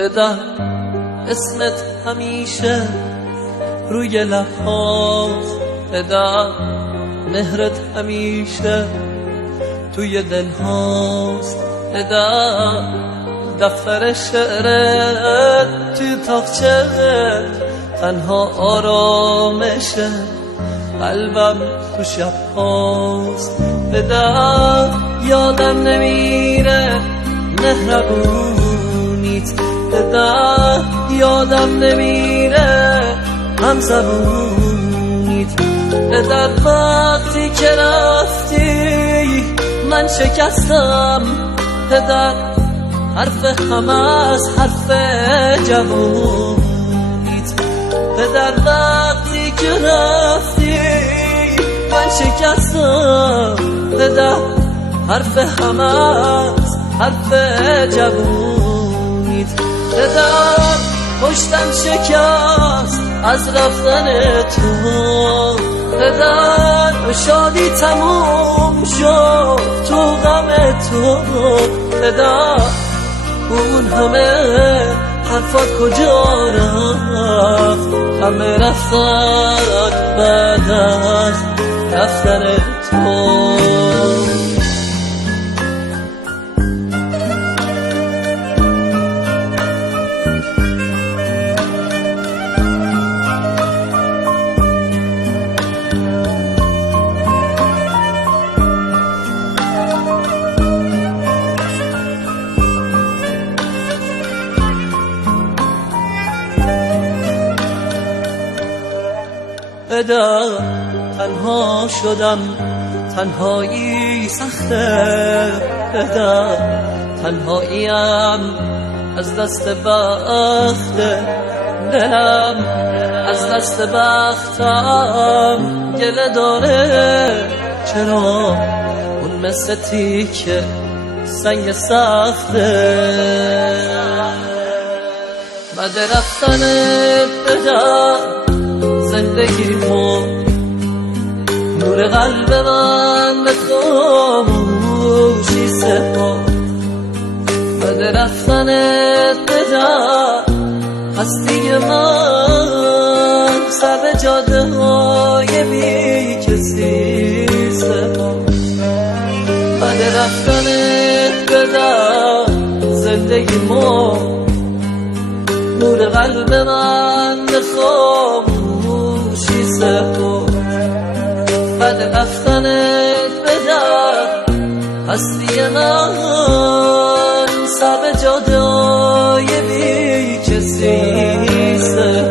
بدم اسمت همیشه روی لبهاست، بدم مهرت همیشه توی دلهاست، بدم دفتر شعرت توی تاقچه تنها آرامشه قلبم تو شبهاست، بدم یادم نمیره مهربونیت، بدم یادم نمیره همزبونیت، بدم وقتی که رفتی من شکستم، بدم حرف همه از حرف جوونیت، بدم وقتی که رفتی من شکستم، بدم حرف همه از حرف جوونیت، بدم پشتم شکست از رفتن تو، بدم شادی تموم شد تو غم تو، بدم اون همه حرفات کجا رفت، همه رفتن بعد از رفتن تو. بدم تنها شدم، تنهایی سخته، بدم تنهاییم از دست بخت دلم، از دست بختم گله داره، چرا اون مثل تیکه سنگ سخته، بعد رفتنت بدم زندگیمو نور قلب من به خاموشی سپرد، بعد رفتنت بدم هستی من سر به جاده های بی کسی سپرد، بعد رفتنت بدم زندگیمو نور قلب من به خاموشی سپرد، بعد رفتنت بدم هستی من سر به جاده های بی کسی سپرد.